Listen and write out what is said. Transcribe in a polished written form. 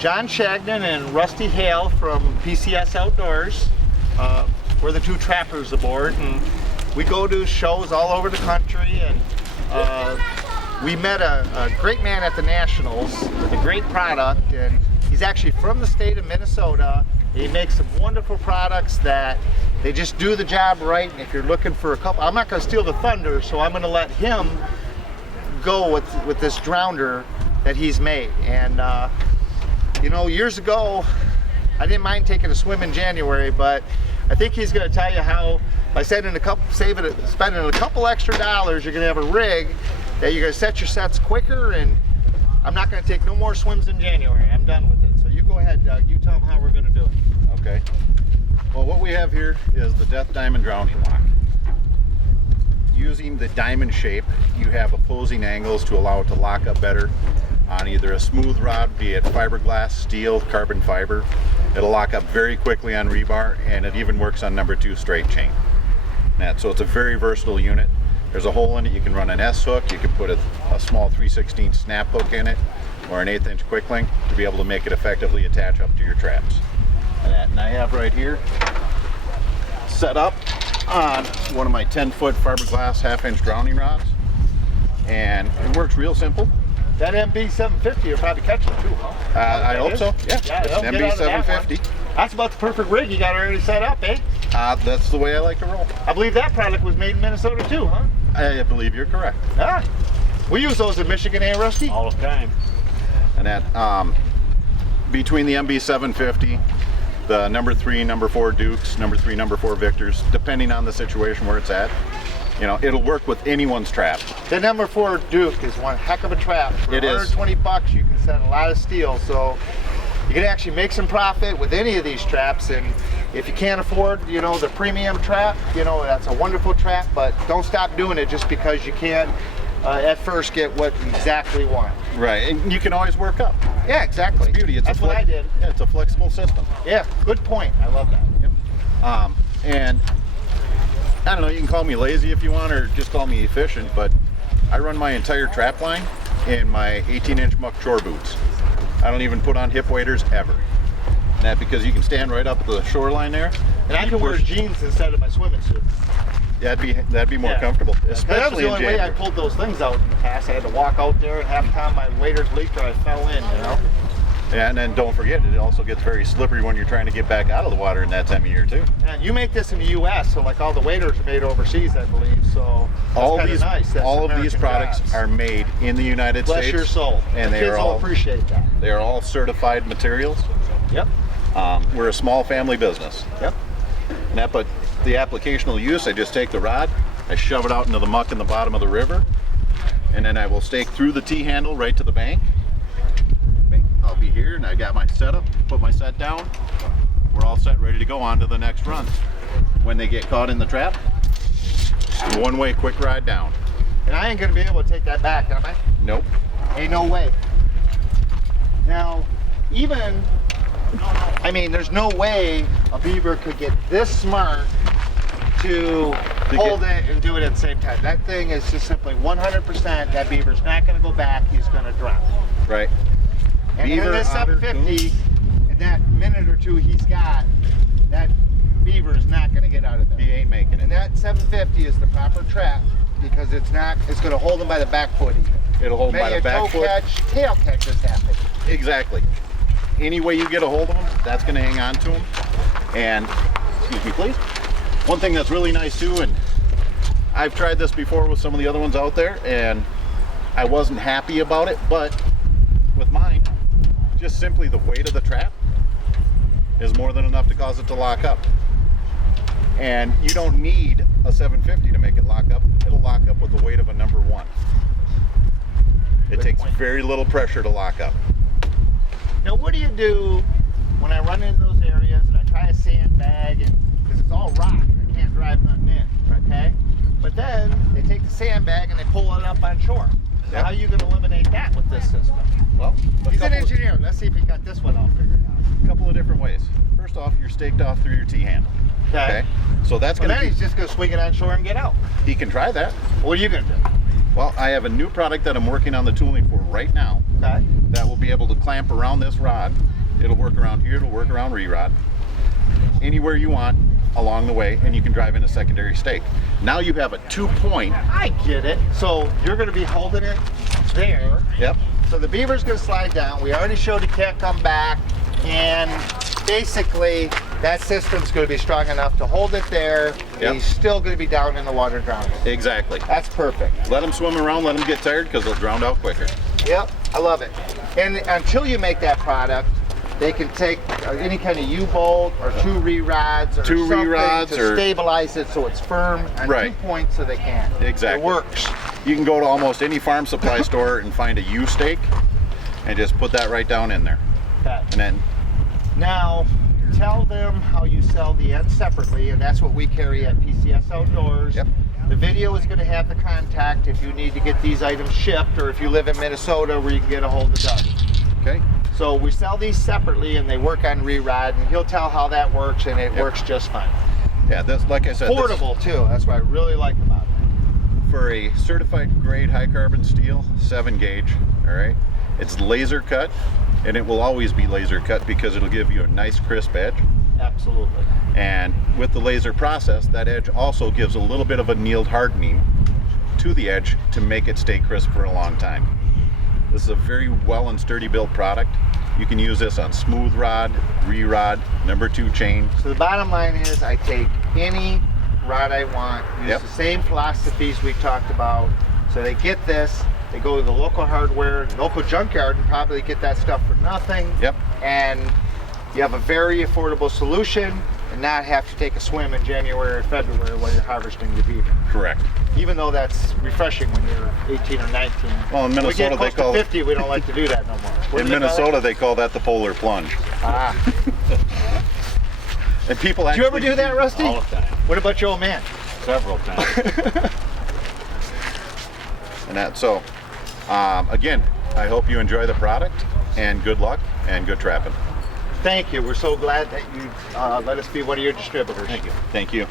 John Shagnon and Rusty Hale from PCS Outdoors. We're the two trappers aboard, and we go to shows all over the country. And we met a great man at the Nationals with a great product, and he's actually from the state of Minnesota. He makes some wonderful products that they just do the job right. And if you're looking for a couple, I'm not going to steal the thunder, so I'm going to let him go with this drowner that he's made. And you know, years ago, I didn't mind taking a swim in January, but I think he's going to tell you how by spending a couple extra dollars, you're going to have a rig that you're going to set your sets quicker. And I'm not going to take no more swims in January. I'm done with it. So you go ahead, Doug. You tell them how we're going to do it. Okay. Well, what we have here is the Death Diamond Drowning Lock. Using the diamond shape, you have opposing angles to allow it to lock up better on either a smooth rod, be it fiberglass, steel, carbon fiber. It'll lock up very quickly on rebar, and it even works on number 2 straight chain. So it's a very versatile unit. There's a hole in it. You can run an S hook, you can put a small 3/16 snap hook in it, or an 1/8" quick link to be able to make it effectively attach up to your traps. And I have right here set up on one of my 10-foot fiberglass 1/2" drowning rods, and it works real simple. That MB750 will probably catch it too, huh? I hope so. Yeah, it's an they'll get out of that MB750. That's about the perfect rig you got already set up, eh? That's the way I like to roll. I believe that product was made in Minnesota too, huh? I believe you're correct. Ah, we use those in Michigan, eh, Rusty? All the time. And that between the MB750, the number 3, number 4 Dukes, number 3, number 4 Victors, depending on the situation where it's at, you know, it'll work with anyone's trap. The number 4 Duke is one heck of a trap. For it is. $120, you can set a lot of steel, so you can actually make some profit with any of these traps. And if you can't afford, you know, the premium trap, you know, that's a wonderful trap, but don't stop doing it just because you can't at first get what you exactly want. Right, and you can always work up. Yeah, exactly. It's beauty. That's what I did. Yeah, it's a flexible system. Yeah, good point. I love that. Yep. And I don't know, you can call me lazy if you want, or just call me efficient, but I run my entire trap line in my 18-inch muck chore boots. I don't even put on hip waders ever. And that because you can stand right up at the shoreline there. And I can wear jeans instead of my swimming suit. That'd be more comfortable, especially that was the in only January. way I pulled those things out in the past. I had to walk out there, and half the time my waders leaked or I fell in, you know. Yeah, and then don't forget, it also gets very slippery when you're trying to get back out of the water in that time of year too. And you make this in the U.S., so like all the waders are made overseas, I believe. So all of these products are made in the United States. Bless your soul. And the kids will appreciate that. They are all certified materials. Yep. We're a small family business. Yep. But the applicational use, I just take the rod, I shove it out into the muck in the bottom of the river, and then I will stake through the T-handle right to the bank. I'll be here, and I got my setup, put my set down. We're all set, ready to go on to the next run. When they get caught in the trap, one-way quick ride down. And I ain't gonna be able to take that back, am I? Nope. Ain't no way. Now, even, I mean, there's no way a beaver could get this smart to hold it and do it at the same time. That thing is just simply 100%, that beaver's not gonna go back, he's gonna drown. Right. And Beaver, in this otter, 750, in that minute or two he's got, that beaver is not gonna get out of there. He ain't making it. And that 750 is the proper trap because it's gonna hold him by the back foot even. It'll hold him by the back foot. Tail catch is happening. Exactly. Any way you get a hold of them, that's going to hang on to them. And, excuse me please, one thing that's really nice too, and I've tried this before with some of the other ones out there, and I wasn't happy about it, but with mine, just simply the weight of the trap is more than enough to cause it to lock up. And you don't need a 750 to make it lock up. It'll lock up with the weight of a number 1. It takes very little pressure to lock up. Now what do you do when I run into those areas and I try a sandbag, because it's all rock and I can't drive nothing in, okay? But then they take the sandbag and they pull it up on shore. So how are you going to eliminate that with this system? Well, he's an engineer. Let's see if he got this one all figured out. A couple of different ways. First off, you're staked off through your T-handle. Okay. So that's going to. Then he's just going to swing it on shore and get out. He can try that. What are you going to do? Well, I have a new product that I'm working on the tooling for right now. Okay. That will be able to clamp around this rod. It'll work around here, it'll work around re-rod. Anywhere you want along the way, and you can drive in a secondary stake. Now you have a 2-point. I get it. So you're going to be holding it there. Yep. So the beaver's going to slide down. We already showed he can't come back. And basically, that system's going to be strong enough to hold it there. Yep. He's still going to be down in the water drowning. Exactly. That's perfect. Let them swim around, let them get tired, because they'll drown out quicker. Yep, I love it. And until you make that product, they can take any kind of U-bolt or 2 re-rods or Two something re-rods to or- stabilize it so it's firm on Right. 2 points so they can. Exactly. It works. You can go to almost any farm supply store and find a U stake and just put that right down in there. Okay. And then, Now, tell them how you sell the ends separately, and that's what we carry at PCS Outdoors. Yep. The video is going to have the contact if you need to get these items shipped, or if you live in Minnesota where you can get a hold of Doug. okay, So we sell these separately, and they work on re-rod, and he'll tell how that works, and it Yep. works just fine. yeah, this, like I said, this- Portable too. That's what I really like about it. for a certified grade high carbon steel, 7 gauge, all right, it's laser cut, and it will always be laser cut because it'll give you a nice crisp edge. Absolutely. And with the laser process, that edge also gives a little bit of a annealed hardening to the edge to make it stay crisp for a long time. This is a very well and sturdy built product. You can use this on smooth rod, re-rod, number 2 chain. So the bottom line is I take any rod I want, use Yep. the same philosophies we talked about. So they get this, they go to the local hardware, local junkyard, and probably get that stuff for nothing. Yep. And you have a very affordable solution and not have to take a swim in January or February when you're harvesting your beaver. Correct. Even though that's refreshing when you're 18 or 19. Well, in When we Minnesota, get close they call to 50, we don't like to do that no more. What in do they call Minnesota they call that the polar plunge. it? Ah. And people Did actually you ever do that, Rusty? All the time. What about your old man? Several times. And that, so again, I hope you enjoy the product, and good luck and good trapping. Thank you. We're so glad that you let us be one of your distributors. Thank you. Thank you.